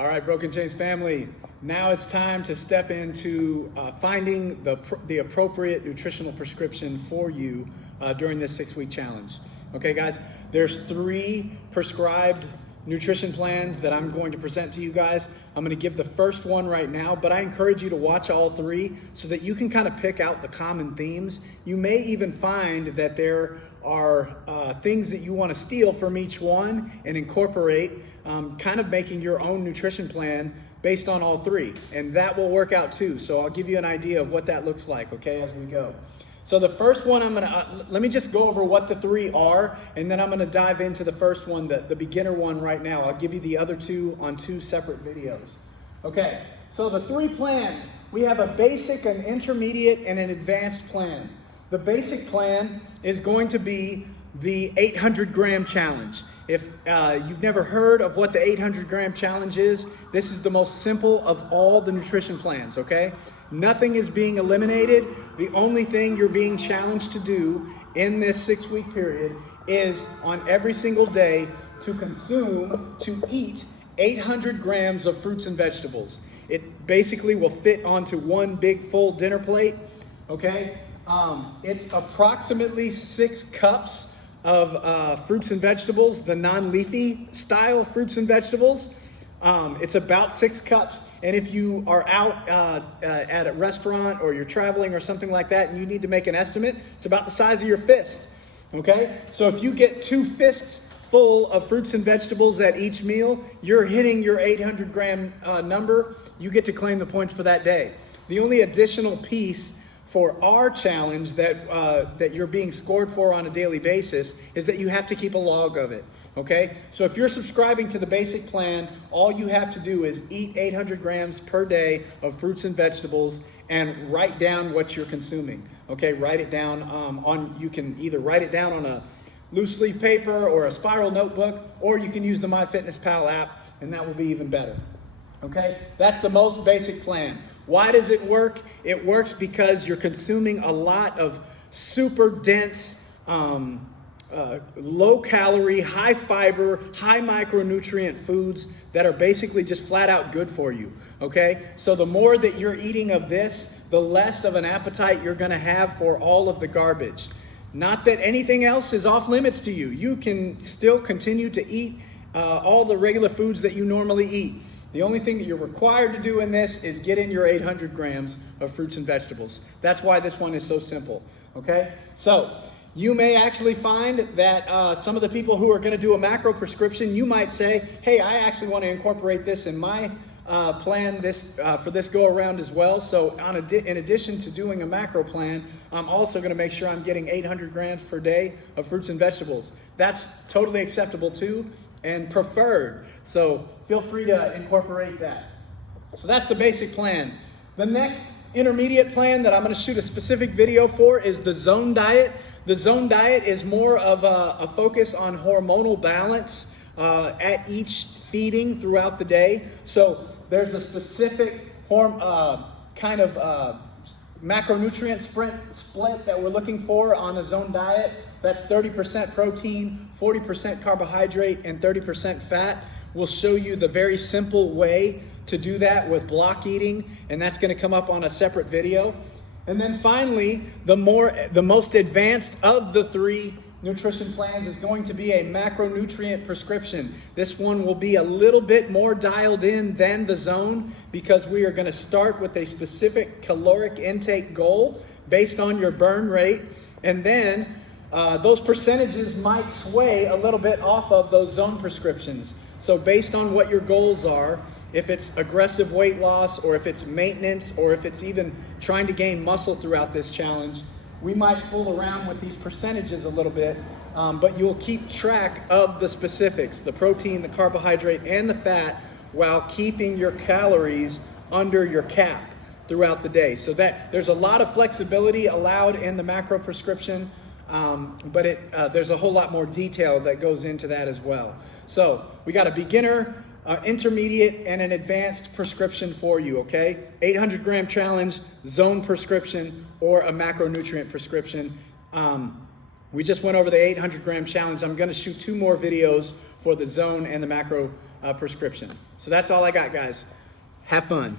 All right, Broken Chains family, now it's time to step into finding the appropriate nutritional prescription for you during this 6-week challenge. Okay, guys, there's 3 prescribed nutrition plans that I'm going to present to you guys. I'm going to give the first one right now, but I encourage you to watch all 3 so that you can kind of pick out the common themes. You may even find that there are things that you want to steal from each one and incorporate, kind of making your own nutrition plan based on all 3, and that will work out too. So I'll give you an idea of what that looks like, okay, as we go. So the first one, I'm gonna, let me just go over what the 3 are, and then I'm gonna dive into the first one, the beginner one right now. I'll give you the other 2 on 2 separate videos. Okay, so the 3 plans, we have a basic, an intermediate, and an advanced plan. The basic plan is going to be the 800-gram challenge. If you've never heard of what the 800-gram challenge is, this is the most simple of all the nutrition plans, okay? Nothing is being eliminated. The only thing you're being challenged to do in this 6-week period is on every single day to eat 800 grams of fruits and vegetables. It basically will fit onto one big full dinner plate, okay? It's approximately 6 cups of fruits and vegetables, the non-leafy style fruits and vegetables. It's about 6 cups. And if you are out at a restaurant or you're traveling or something like that and you need to make an estimate, it's about the size of your fist, okay? So if you get 2 fists full of fruits and vegetables at each meal, you're hitting your 800 gram number. You get to claim the points for that day. The only additional piece for our challenge that you're being scored for on a daily basis is that you have to keep a log of it. Okay, so if you're subscribing to the basic plan, all you have to do is eat 800 grams per day of fruits and vegetables and write down what you're consuming. Okay, write it down you can either write it down on a loose leaf paper or a spiral notebook, or you can use the MyFitnessPal app, and that will be even better. Okay, that's the most basic plan. Why does it work? It works because you're consuming a lot of super dense, low calorie, high fiber, high micronutrient foods that are basically just flat out good for you, okay? So the more that you're eating of this, the less of an appetite you're gonna have for all of the garbage. Not that anything else is off limits to you. You can still continue to eat all the regular foods that you normally eat. The only thing that you're required to do in this is get in your 800 grams of fruits and vegetables. That's why this one is so simple, okay? So, you may actually find that some of the people who are going to do a macro prescription, you might say, hey, I actually want to incorporate this in my plan for this go around as well. So in addition to doing a macro plan, I'm also going to make sure I'm getting 800 grams per day of fruits and vegetables. That's totally acceptable too and preferred. So feel free to incorporate that. So that's the basic plan. The next intermediate plan that I'm going to shoot a specific video for is the zone diet. The zone diet is more of a focus on hormonal balance at each feeding throughout the day. So there's a specific kind of macronutrient split that we're looking for on a zone diet. That's 30% protein, 40% carbohydrate, and 30% fat. We'll show you the very simple way to do that with block eating, and that's going to come up on a separate video. And then finally, the most advanced of the 3 nutrition plans is going to be a macronutrient prescription. This one will be a little bit more dialed in than the zone because we are going to start with a specific caloric intake goal based on your burn rate. And then those percentages might sway a little bit off of those zone prescriptions. So based on what your goals are, if it's aggressive weight loss or if it's maintenance or if it's even trying to gain muscle throughout this challenge, we might fool around with these percentages a little bit, but you'll keep track of the specifics, the protein, the carbohydrate, and the fat while keeping your calories under your cap throughout the day. So that there's a lot of flexibility allowed in the macro prescription, but there's a whole lot more detail that goes into that as well. So we got a beginner, intermediate, and an advanced prescription for you, okay? 800 gram challenge, zone prescription, or a macronutrient prescription. We just went over the 800 gram challenge. I'm gonna shoot 2 more videos for the zone and the macro prescription. So that's all I got, guys. Have fun.